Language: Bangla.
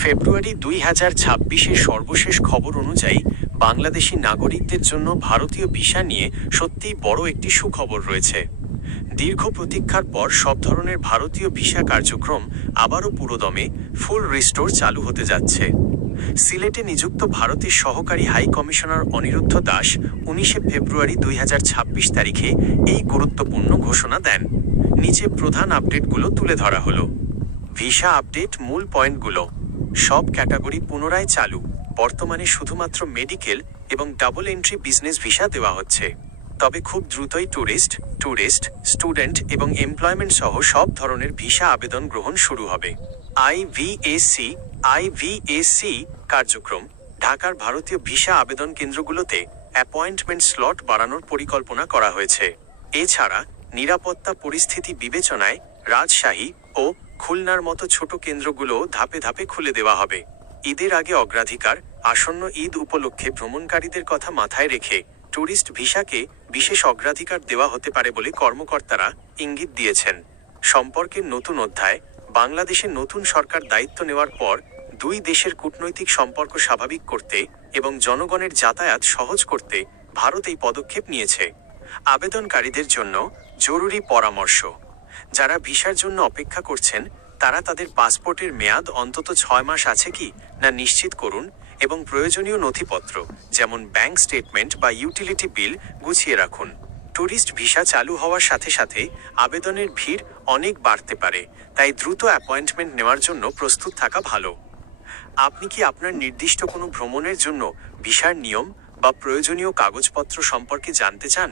ফেব্রুয়ারি 2026-এর সর্বশেষ খবর অনুযায়ী বাংলাদেশি নাগরিকদের জন্য ভারতীয় ভিসা নিয়ে সত্যিই বড় একটি সুখবর রয়েছে। দীর্ঘ প্রতীক্ষার পর সব ধরনের ভারতীয় ভিসা কার্যক্রম আবারও পুরোদমে ফুল রিস্টোর চালু হতে যাচ্ছে। সিলেটে নিযুক্ত ভারতের সহকারী হাই কমিশনার অনিরুদ্ধ দাস 19 ফেব্রুয়ারি 2026 তারিখে এই গুরুত্বপূর্ণ ঘোষণা দেন। নিচে প্রধান আপডেটগুলো তুলে ধরা হলো। ভিসা আপডেট মূল পয়েন্টগুলো। সব ক্যাটাগরি পুনরায় চালু। বর্তমানে শুধুমাত্র মেডিকেল এবং ডাবল এন্ট্রি বিজনেস ভিসা দেওয়া হচ্ছে। তবে খুব দ্রুতই ট্যুরিস্ট, স্টুডেন্ট এবং এমপ্লয়মেন্ট সহ সব ধরনের ভিসা আবেদন গ্রহণ শুরু হবে। আইভিএসি কার্যক্রম। ঢাকার ভারতীয় ভিসা আবেদন কেন্দ্রগুলোতে অ্যাপয়েন্টমেন্ট স্লট বাড়ানোর পরিকল্পনা করা হয়েছে। এছাড়া নিরাপত্তা পরিস্থিতি বিবেচনায় রাজশাহী ও খুলনার মতো ছোট কেন্দ্রগুলো ধাপে ধাপে খুলে দেওয়া হবে। ঈদের আগে অগ্রাধিকার। আসন্ন ঈদ উপলক্ষে ভ্রমণকারীদের কথা মাথায় রেখে ট্যুরিস্ট ভিসাকে বিশেষ অগ্রাধিকার দেওয়া হতে পারে বলে কর্মকর্তারা ইঙ্গিত দিয়েছেন। সম্পর্কের নতুন অধ্যায়। বাংলাদেশের নতুন সরকার দায়িত্ব নেওয়ার পর দুই দেশের কূটনৈতিক সম্পর্ক স্বাভাবিক করতে এবং জনগণের যাতায়াত সহজ করতে ভারত এই পদক্ষেপ নিয়েছে। আবেদনকারীদের জন্য জরুরি পরামর্শ। যারা ভিসার জন্য অপেক্ষা করছেন তারা তাদের পাসপোর্টের মেয়াদ অন্তত 6 মাস আছে কি না নিশ্চিত করুন এবং প্রয়োজনীয় নথিপত্র যেমন ব্যাংক স্টেটমেন্ট বা ইউটিলিটি বিল গুছিয়ে রাখুন। ট্যুরিস্ট ভিসা চালু হওয়ার সাথে সাথে আবেদনের ভিড় অনেক বাড়তে পারে, তাই দ্রুত অ্যাপয়েন্টমেন্ট নেওয়ার জন্য প্রস্তুত থাকা ভালো। আপনি কি আপনার নির্দিষ্ট কোনো ভ্রমণের জন্য ভিসার নিয়ম বা প্রয়োজনীয় কাগজপত্র সম্পর্কে জানতে চান?